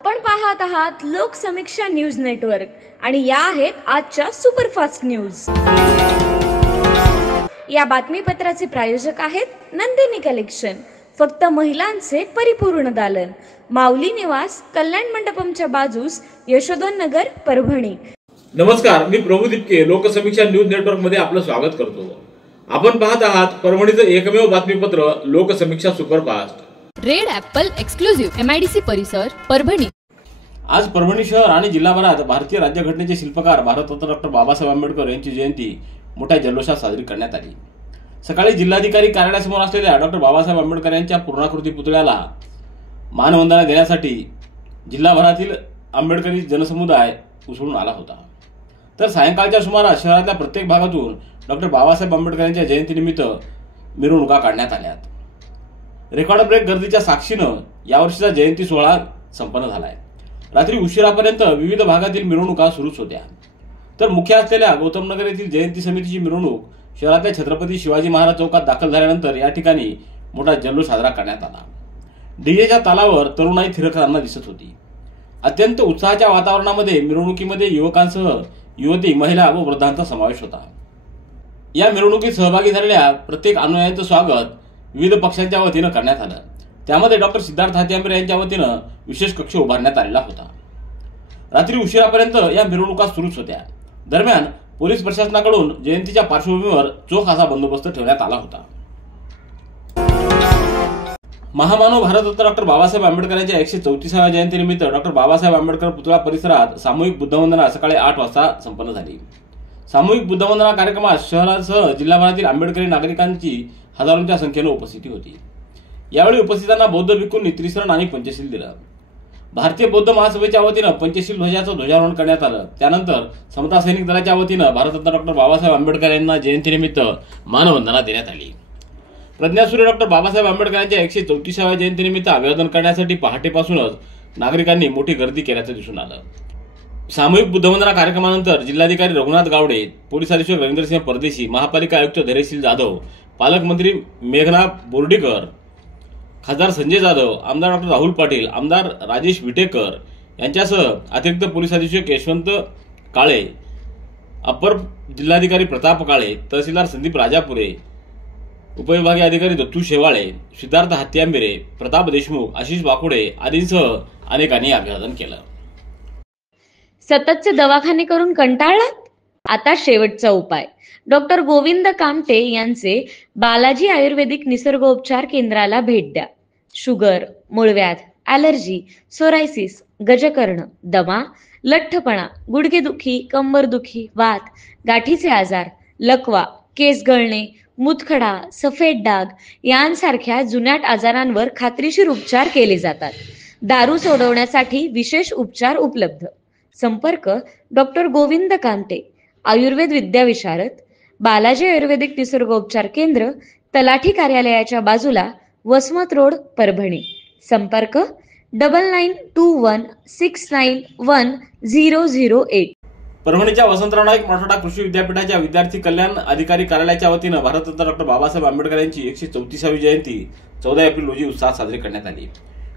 आपण पाहत आहात लोकसमीक्षा न्यूज नेटवर्क आणि या आहेत आजच्या सुपरफास्ट न्यूज। या बातमीपत्राचे प्रायोजक आहेत नंदिनी कलेक्शन, फक्त महिलांचे परिपूर्ण दालन, माऊली निवास, कल्याण मंडपमच्या बाजूस, यशोधन नगर, परभणी। नमस्कार, मी प्रभू दिपके लोकसमीक्षा न्यूज नेटवर्क मध्ये आपलं स्वागत करतो। आपण पाहत आहात परभणीचं एकमेव बातमीपत्र Loksamiksha superfast. Red Apple exclusive MIDC परिसर, परभणी। आज परभणी शहर आणि जिल्हाभरात भारतीय राज्यघटनेचे शिल्पकार भारतरत्न डॉक्टर बाबासाहेब आंबेडकर यांची जयंती मोठ्या जल्लोषात साजरी करण्यात आली। सकाळी जिल्हाधिकारी कार्यालयासमोर असलेल्या डॉक्टर बाबासाहेब आंबेडकर यांच्या पूर्णाकृती पुतळ्याला मानवंदना देण्यासाठी जिल्हाभरातील आंबेडकरी जनसमुदाय उसळून आला होता। तर सायंकाळच्या सुमारास शहरातल्या प्रत्येक भागातून डॉक्टर बाबासाहेब आंबेडकर यांच्या जयंतीनिमित्त मिरवणुका काढण्यात आल्या। रेकॉर्ड ब्रेक गर्दीच्या साक्षीनं यावर्षीचा जयंती सोहळा संपन्न झालाय। रात्री उशिरापर्यंत विविध भागातील मिरवणुका सुरूच होत्या। तर मुख्य असलेल्या गौतम नगर येथील जयंती समितीची मिरवणूक शहरातल्या छत्रपती शिवाजी महाराज चौकात दाखल झाल्यानंतर या ठिकाणी मोठा जल्लोष साजरा करण्यात आला। डीजेच्या तालावर तरुणाई थिरकताना दिसत होती। अत्यंत उत्साहाच्या वातावरणामध्ये मिरवणुकीमध्ये युवकांसह युवती, महिला व वृद्धांचा समावेश होता। या मिरवणुकीत सहभागी झालेल्या प्रत्येक अनुयायांचं स्वागत विविध पक्षांच्या वतीनं करण्यात आलं। त्यामध्ये डॉक्टर सिद्धार्थ हातीआंबरे यांच्या वतीनं विशेष कक्ष उभारण्यात आलेला होता। रात्री उशिरापर्यंत या मिरवणुका सुरूच होत्या। दरम्यान पोलीस प्रशासनाकडून जयंतीच्या पार्श्वभूमीवर चोख असा बंदोबस्त ठेवण्यात आला होता। महामानव भारतरत्न डॉक्टर बाबासाहेब आंबेडकर यांच्या 134व्या जयंतीनिमित्त डॉक्टर बाबासाहेब आंबेडकर पुतळा परिसरात सामूहिक बुद्धवंदना सकाळी 8 वाजता संपन्न झाली। सामूहिक बुद्धवंदना कार्यक्रमात शहरासह जिल्हाभरातील आंबेडकरी नागरिकांची हजारोंच्या संख्येने उपस्थिती होती। यावेळी उपस्थितांना बौद्ध भिक्खूंनी त्रिशरण आणि पंचशील दिलं। भारतीय बौद्ध महासभेच्या वतीनं पंचशील ध्वजाचं ध्वजारोहण करण्यात आलं। त्यानंतर समता सैनिक दलाच्या वतीनं भारतरत्न डॉक्टर बाबासाहेब आंबेडकर यांना जयंतीनिमित्त मानवंदना देण्यात आली। प्रज्ञासूर्य डॉक्टर बाबासाहेब आंबेडकर यांच्या 134व्या जयंतीनिमित्त अभिवादन करण्यासाठी पहाटेपासूनच नागरिकांनी मोठी गर्दी केल्याचं दिसून आलं। सामूहिक बुद्धवंदना कार्यक्रमानंतर जिल्हाधिकारी रघुनाथ गावडे, पोलीस अधीक्षक रवींद्रसिंह परदेशी, महापालिका आयुक्त धैर्यशील जाधव, पालकमंत्री मेघना बोर्डीकर, खासदार संजय जाधव, आमदार डॉक्टर राहुल पाटील, आमदार राजेश विटेकर यांच्यासह अतिरिक्त पोलीस अधीक्षक यशवंत काळे, अपर जिल्हाधिकारी प्रताप काळे, तहसीलदार संदीप राजापुरे, उपविभागीय अधिकारी दत्तू शेवाळे, सिद्धार्थ हातीआंबरे, प्रताप देशमुख, आशिष बाकुडे आदींसह अनेकांनी अभिवादन केलं। सततचे दवाखाने करून कंटाळलात? आता शेवटचा उपाय। डॉक्टर गोविंद कामटे यांचे बालाजी आयुर्वेदिक निसर्गोपचार केंद्राला भेट द्या। शुगर, मूळव्याध, ॲलर्जी, सोरायसिस, गजकर्ण, दमा, लठ्ठपणा, गुडघेदुखी, कंबरदुखी, वात, गाठीचे आजार, लकवा, केस गळणे, मूतखडा, सफेद डाग यांसारख्या जुनाट आजारांवर खात्रीशीर उपचार केले जातात। दारू सोडवण्यासाठी विशेष उपचार उपलब्ध। संपर्क डॉक्टर गोविंद कामटे, आयुर्वेद विद्याविशारद, बालाजी आयुर्वेदिक निसर्गोपचार केंद्र, तलाठी कार्यालयाच्या बाजूला, वसमत रोड, परभणी। संपर्क 9921691008। परभणीच्या वसंतराव नाईक मराठवाडा कृषी विद्यापीठाच्या विद्यार्थी कल्याण अधिकारी कार्यालयाच्या वतीनं भारतरत्न डॉक्टर बाबासाहेब आंबेडकर यांची 134वी जयंती 14 एप्रिल रोजी उत्साहात साजरी करण्यात आली।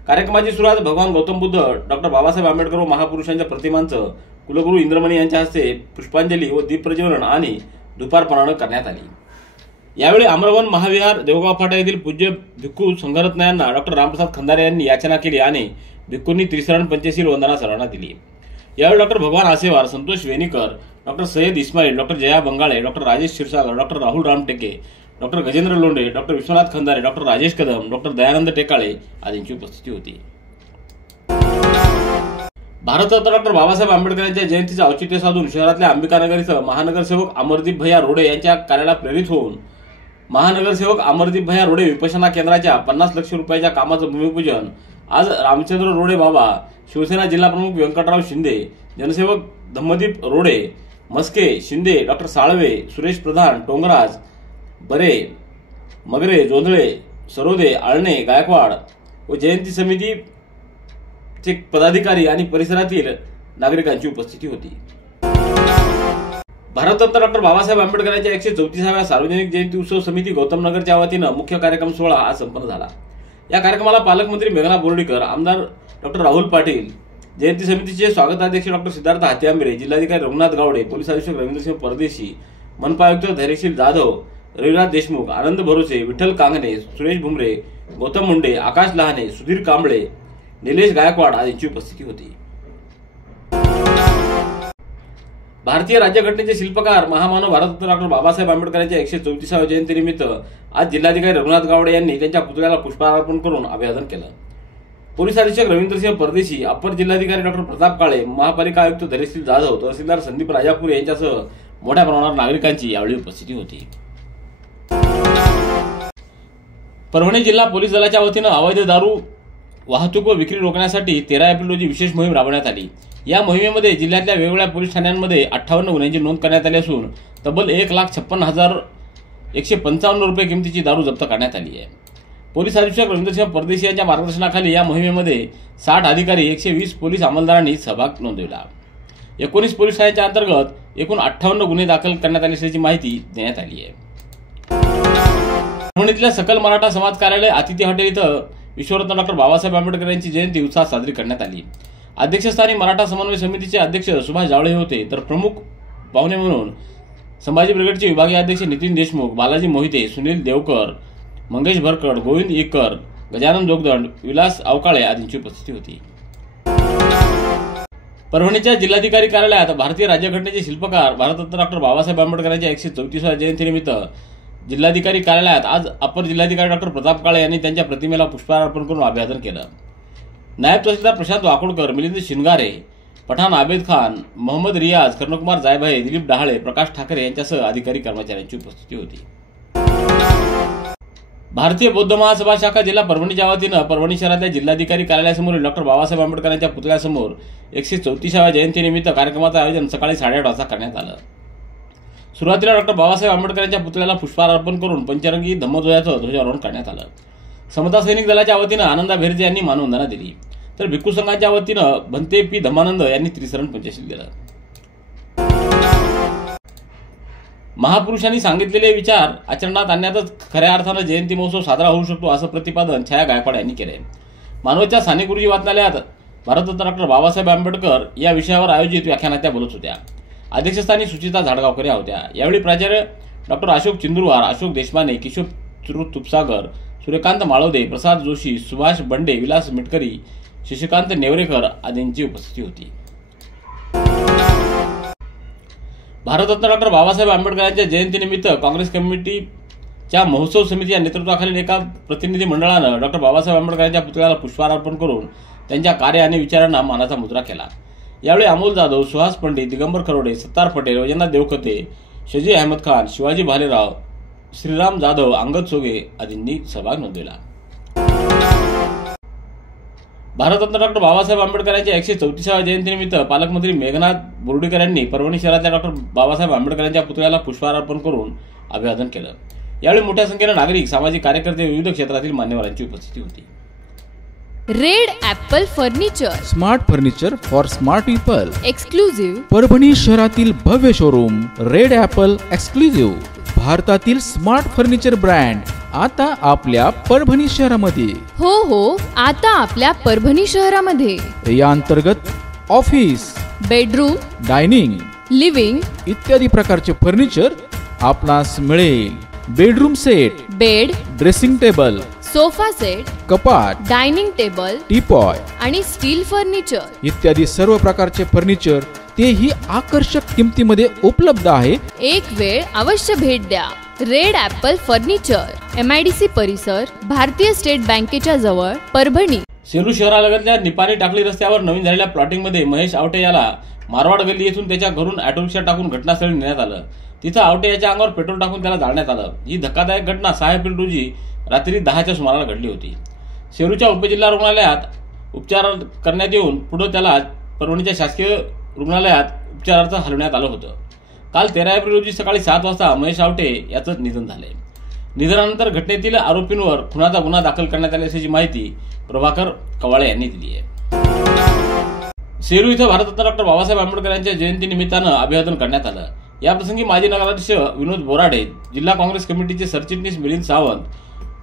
कार्यक्रमाची सुरुवात भगवान गौतम बुद्ध, डॉक्टर बाबासाहेब आंबेडकर व महापुरुषांच्या प्रतिमांचं कुलगुरू इंद्रमणी यांच्या हस्ते पुष्पांजली व दीप प्रज्वलन आणि दुपारपणानं करण्यात आली। यावेळी अमरवन महाविहार देवगाव फाटा येथील पूज्य भिक्खू संघरत्न यांना डॉक्टर रामप्रसाद खंदारे यांनी याचना केली आणि भिक्खूंनी त्रिशरण पंचशील वंदना सर्वांना दिली। यावेळी doctor Bhagwan Asewar, Santosh Venikar, doctor Sayyad Ismail, doctor Jaya Bangale, doctor Rajesh Kshirsagar, doctor Rahul Ramteke, doctor Gajendra Londhe, doctor Vishwanath Khandare, doctor Rajesh Kadam, doctor Dayanand Tekale आदींची उपस्थिती होती। भारतरत्न डॉक्टर बाबासाहेब आंबेडकर यांच्या जयंतीचं औचित्य साधून शहरातल्या अंबिकानगर इथं महानगरसेवक अमरदीप भैया रोडे यांच्या कार्याला प्रेरित होऊन महानगरसेवक अमरदीप भैया रोडे विपश्यना केंद्राच्या 50 लाख रुपयाच्या कामाचं भूमिपूजन आज रामचंद्र रोडे बाबा, शिवसेना जिल्हाप्रमुख व्यंकटराव शिंदे, जनसेवक धम्मदीप रोडे, मस्के, शिंदे, डॉक्टर साळवे, सुरेश प्रधान, टोंगराज, बरे, मगरे, जोंधळे, सरोदे, आळणे, गायकवाड व जयंती समितीचे पदाधिकारी आणि परिसरातील नागरिकांची उपस्थिती होती। भारतरत्न डॉक्टर बाबासाहेब आंबेडकर यांच्या 134व्या सार्वजनिक जयंती उत्सव समिती गौतम नगरच्या वतीनं मुख्य कार्यक्रम सोहळा आज संपन्न झाला। या कार्यक्रमाला पालकमंत्री मेघना बोर्डीकर, आमदार डॉक्टर राहुल पाटील, जयंती समितीचे स्वागताध्यक्ष डॉक्टर सिद्धार्थ हातेआंबरे, जिल्हाधिकारी रघुनाथ गावडे, पोलीस अधीक्षक रवींद्रसिंह परदेशी, मनपा आयुक्त धैर्यशील जाधव, रविनाथ देशमुख, आनंद भरोसे, विठ्ठल कांगणे, सुरेश भुमरे, गौतम मुंडे, आकाश लहाने, सुधीर कांबळे, निलेश गायकवाड आदींची उपस्थिती होती. भारतीय राज्यघटनेचे शिल्पकार महामानव भारतरत्न डॉक्टर बाबासाहेब आंबेडकर यांच्या 134व्या जयंतीनिमित्त आज जिल्हाधिकारी रघुनाथ गावडे यांनी त्यांच्या पुतळ्याला पुष्पहार अर्पण करून अभिवादन केलं. पोलीस अधीक्षक रवींद्रसिंह परदेशी, अप्पर जिल्हाधिकारी डॉक्टर प्रताप काळे, महापालिका आयुक्त धैर्यशील जाधव, तहसीलदार संदीप राजापुरे यांच्यासह मोठ्या प्रमाणावर नागरिकांची यावेळी उपस्थिती होती. परभणी जिल्हा पोलीस दलाच्या वतीनं अवैध दारू वाहतूक व विक्री रोखण्यासाठी 13 एप्रिल रोजी विशेष मोहीम राबवण्यात आली. या मोहिमेमध्ये जिल्ह्यातल्या वेगवेगळ्या पोलीस ठाण्यांमध्ये 58 गुन्ह्यांची नोंद करण्यात आली असून तब्बल 1,56,155 रुपये किमतीची दारू जप्त करण्यात आली आहे. पोलीस अधीक्षक रवींद्रसिंह परदेशी यांच्या मार्गदर्शनाखाली या मोहिमेमध्ये 60 अधिकारी, 120 पोलीस अंमलदारांनी सहभाग नोंदवला. 19 पोलीस ठाण्यांच्या अंतर्गत एकूण 58 गुन्हे दाखल करण्यात आले असल्याची माहिती देण्यात आली आहे. परभणीतल्या सकल मराठा समाज कार्यालय अतिथी हॉटेल इथं विश्वरत्न डॉक्टर बाबासाहेब आंबेडकर यांची जयंती उत्साहात साजरी करण्यात आली. अध्यक्षस्थानी मराठा समन्वय समितीचे अध्यक्ष सुभाष जावळे होते, तर प्रमुख पाहुणे म्हणून संभाजी ब्रिगेडचे विभागीय अध्यक्ष नितीन देशमुख, बालाजी मोहिते, सुनील देवकर, मंगेश भरकड, गोविंद इकर, गजानन जोगदंड, विलास अवकाळे आदींची उपस्थिती होती. परभणीच्या जिल्हाधिकारी कार्यालयात भारतीय राज्यघटनेचे शिल्पकार भारतरत्न डॉक्टर बाबासाहेब आंबेडकर यांच्या 134व्या जयंतीनिमित्त जिल्हाधिकारी कार्यालयात आज अपर जिल्हाधिकारी डॉक्टर प्रताप काळे यांनी त्यांच्या प्रतिमेला पुष्पहार अर्पण करून अभिवादन केलं. नायब तहसीलदार प्रशांत वाकोडकर, मिलिंद शिंगारे, पठाण आबेद खान, मोहम्मद रियाज, कर्णकुमार जायभाई, दिलीप डहाळे, प्रकाश ठाकरे यांच्यासह अधिकारी कर्मचाऱ्यांची उपस्थिती होती. भारतीय बौद्ध महासभा शाखा जिल्हा परभणीच्या वतीनं परभणी शहरातल्या जिल्हाधिकारी कार्यालयासमोरील डॉक्टर बाबासाहेब आंबेडकर यांच्या पुतळ्यासमोर 134व्या जयंतीनिमित्त कार्यक्रमाचं आयोजन सकाळी 8:30 वाजता करण्यात आलं. सुरुवातीला डॉक्टर बाबासाहेब आंबेडकर यांच्या पुतळ्याला पुष्पहार अर्पण करून पंचरंगी धम्मध्वजाचं ध्वजारोहण करण्यात आलं. समता सैनिक दलाच्या वतीनं आनंदा भेरजे यांनी मानवंदना दिली, तर भिक्खू संघाच्या वतीनं भंते पी धमानंद यांनी त्रिसरण पंचशील दिलं. महापुरुषांनी सांगितलेले विचार आचरणात आणण्यातच खऱ्या अर्थानं जयंती महोत्सव साजरा होऊ शकतो, असं प्रतिपादन छाया गायकवाड यांनी केलंय. मानवतच्या साने गुरुजी वाचनालयात भारतरत्न डॉक्टर बाबासाहेब आंबेडकर या विषयावर आयोजित व्याख्यानात त्या बोलत होत्या. अध्यक्षस्थानी सुचिता झाडगावकर या होत्या. यावेळी प्राचार्य डॉक्टर अशोक चिंदुरवार, अशोक देशमाने, किशोर तुपसागर, सूर्यकांत माळवदे, प्रसाद जोशी, सुभाष बंडे, विलास मिटकरी, शशिकांत नेवरेकर आदींची उपस्थिती होती. भारतरत्न डॉक्टर बाबासाहेब आंबेडकर यांच्या जयंतीनिमित्त काँग्रेस कमिटीच्या महोत्सव समिती या नेतृत्वाखालील एका प्रतिनिधी मंडळानं डॉक्टर बाबासाहेब आंबेडकर यांच्या पुतळ्याला पुष्पहार अर्पण करून त्यांच्या कार्य आणि विचारांना मानाचा मुजरा केला. यावेळी अमोल जाधव, सुहास पंडित, दिगंबर खरोडे, सत्तार पटेल, वैजनाथ देवखते, शजी अहमद खान, शिवाजी भालेराव, श्रीराम जाधव, अंगद सोगे आदींनी सहभाग नोंदवला. भारतरत्न डॉक्टर बाबासाहेब आंबेडकर यांच्या 134व्या जयंतीनिमित्त पालकमंत्री मेघनाथ बोर्डीकर यांनी परभणी शहरातल्या डॉक्टर बाबासाहेब आंबेडकर यांच्या पुतळ्याला पुष्पहार अर्पण करून अभिवादन केलं. यावेळी मोठ्या संख्येनं नागरिक, सामाजिक कार्यकर्ते, विविध क्षेत्रातील मान्यवरांची उपस्थिती होती. Red Apple furniture, smart furniture for smart people, exclusive Parbhani शहरातील भव्य शोरूम रेड ॲपल एक्सक्लुझिव्ह, भारतातील स्मार्ट फर्निचर ब्रँड आता आपल्या परभणी शहरामध्ये. हो, आता आपल्या परभणी शहरामध्ये. या अंतर्गत ऑफिस, बेडरूम, डायनिंग, लिव्हिंग इत्यादी प्रकारचे फर्निचर आपणास मिळेल. Bedroom set, bed, dressing table, sofa set, कपाट, डायनिंग टेबल, टीपॉय आणि स्टील फर्निचर इत्यादी सर्व प्रकारचे फर्निचर तेही आकर्षक किमतीमध्ये उपलब्ध आहे. एक वेळ अवश्य भेट द्या. रेड ॲपल फर्निचर, MIDC परिसर, भारतीय स्टेट बँकेच्या जवळ, परभणी. सेलू शहरालगतल्या निपाणी टाकळी रस्त्यावर नवीन झालेल्या प्लॉटिंगमध्ये महेश आवटे याला मारवाड गल्ली येथून त्याच्या घरून ऑटो रिक्षा टाकून घटनास्थळी नेण्यात आलं. तिथं आवटे याच्या अंगावर पेट्रोल टाकून त्याला जाळण्यात आलं. ही धक्कादायक घटना 6 एप्रिल रोजी रात्री 10च्या सुमाराला घडली होती. सेलूच्या उपजिल्हा रुग्णालयात उपचार करण्यात येऊन पुढे त्याला परभणीच्या शासकीय रुग्णालयात उपचारार्थ हलवण्यात आलं होतं. काल 13 एप्रिल रोजी सकाळी 7 वाजता महेश आवटे याचं निधन झालंय. निधनानंतर घटनेतील आरोपींवर खुनाचा गुन्हा दाखल करण्यात आला असल्याची माहिती प्रभाकर कवाळे यांनी दिली आहे. सेलू इथं भारतरत्न डॉक्टर बाबासाहेब आंबेडकर यांच्या जयंतीनिमित्तानं अभिवादन करण्यात आलं. याप्रसंगी माजी नगराध्यक्ष विनोद बोराडे, जिल्हा काँग्रेस कमिटीचे सरचिटणीस मिलिंद सावंत,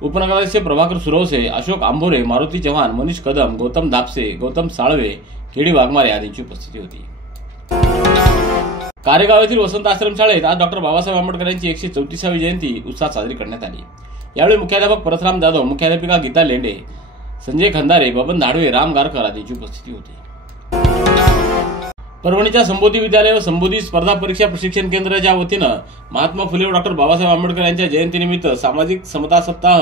उपनगराध्यक्ष प्रभाकर सुरवसे, अशोक आंभोरे, मारुती चव्हाण, मनीष कदम, गौतम धापसे, गौतम साळवे, केडी वाघमारे आदींची उपस्थिती होती. कारेगाव येथील वसंत आश्रम शाळेत आज डॉक्टर बाबासाहेब आंबेडकर यांची 134वी जयंती उत्साहात साजरी करण्यात आली. यावेळी मुख्याध्यापक परशुराम जाधव, मुख्याध्यापिका गीता लेंडे, संजय खंदारे, बबन धाडवे, राम गारकर आदींची उपस्थिती होती. परभणीच्या संबोधी विद्यालय व संबोधी स्पर्धा परीक्षा प्रशिक्षण केंद्राच्या वतीनं महात्मा फुले व डॉक्टर बाबासाहेब आंबेडकर यांच्या जयंतीनिमित्त सामाजिक समता सप्ताह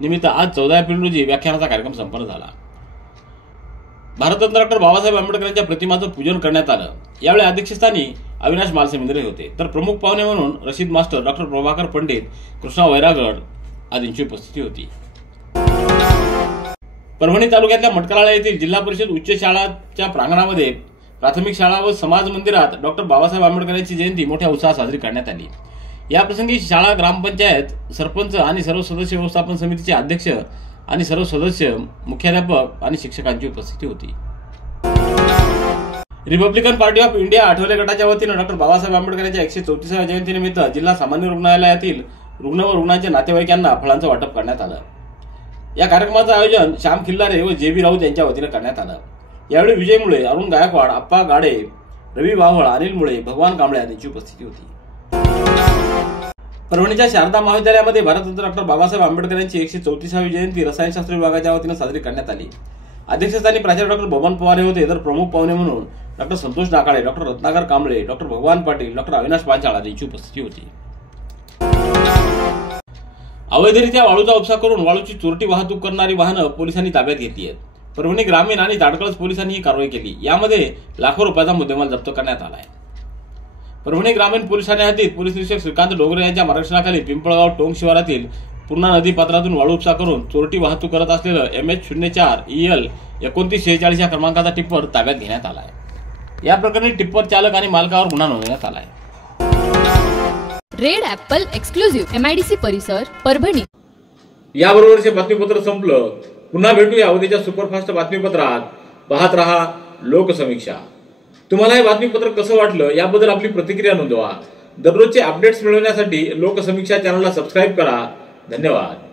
निमित्त आज 14 एप्रिल रोजी व्याख्यानाचा कार्यक्रम संपन्न झाला. भारतरत्न डॉक्टर बाबासाहेब आंबेडकर यांच्या प्रतिमाचं पूजन करण्यात आलं. यावेळी अध्यक्षस्थानी अविनाश मालसेमिंद्रे होते, तर प्रमुख पाहुणे म्हणून रशीद मास्टर, डॉक्टर प्रभाकर पंडित, कृष्णा वैरागड आदींची उपस्थिती होती. परभणी तालुक्यातल्या मटकराळा येथील जिल्हा परिषद उच्च शाळाच्या प्रांगणामध्ये प्राथमिक शाळा व समाज मंदिरात डॉक्टर बाबासाहेब आंबेडकर यांची जयंती मोठ्या उत्साहात साजरी करण्यात आली. याप्रसंगी शाळा, ग्रामपंचायत, सरपंच आणि सर्व सदस्य व्यवस्थापन समितीचे अध्यक्ष आणि सर्व सदस्य, मुख्याध्यापक आणि शिक्षकांची उपस्थिती होती. Republican party of India Athawale गटाच्या वतीनं डॉक्टर बाबासाहेब आंबेडकर यांच्या 134व्या जयंतीनिमित्त जिल्हा सामान्य रुग्णालयातील रुग्ण व रुग्णांच्या नातेवाईकांना फळांचं वाटप करण्यात आलं. या कार्यक्रमाचं आयोजन श्याम खिल्लारे व जे बी राऊत यांच्या वतीनं करण्यात आलं. यावेळी विजय मुळे, अरुण गायकवाड, आप्पा गाडे, रवी वाव्हळ, अनिल मुळे, भगवान कांबळे यांची उपस्थिती होती. परभणीच्या शारदा महाविद्यालयामध्ये भारतरत्न डॉक्टर बाबासाहेब आंबेडकर यांची 134वी जयंती रसायनशास्त्र विभागाच्या वतीनं साजरी करण्यात आली. अध्यक्षस्थानी प्राचार्य डॉक्टर बबन पवार होते, तर प्रमुख पाहुणे म्हणून doctor Santosh Dakale, doctor Ratnakar Kamble, doctor Bhagwan Patil, doctor Avinash Panchal आदींची उपस्थिती होती. अवैधरित्या वाळूचा उपसा करून वाळूची चोरटी वाहतूक करणारी वाहनं पोलिसांनी ताब्यात घेतली आहेत. परभणी ग्रामीण आणि ताडकळस पोलिसांनी ही कारवाई केली. यामध्ये लाखो रुपयाचा मुद्देमाल जप्त करण्यात आला आहे. परभणी ग्रामीण पोलीस ठाणे हद्दीत पोलीस निरीक्षक श्रीकांत डोंगरे यांच्या मार्गदर्शनाखाली पिंपळगाव टोंग शिवारातील पूर्णा नदी पात्रातून वाळू उपसा करून चोरटी वाहतूक करत असलेलं MH04 EL 2946 या क्रमांकाचा टिप्पर ताब्यात घेण्यात आला आहे. या प्रकरणी टिप्पर चालक आणि मालकावर गुन्हा नोंदवण्यात आला आहे. रेड ॲपल एक्सक्लुझिव्ह MIDC परिसर परभणी. याबरोबरचे बातमीपत्र संपलं. पुन्हा भेटूया उद्याच्या सुपरफास्ट बातमीपत्रात. पाहत रहा लोकसमीक्षा. तुम्हाला हे बातमीपत्र कसं वाटलं याबद्दल आपली प्रतिक्रिया नोंदवा. दररोजचे अपडेट्स मिळवण्यासाठी लोकसमीक्षा चॅनलला सबस्क्राईब करा. धन्यवाद.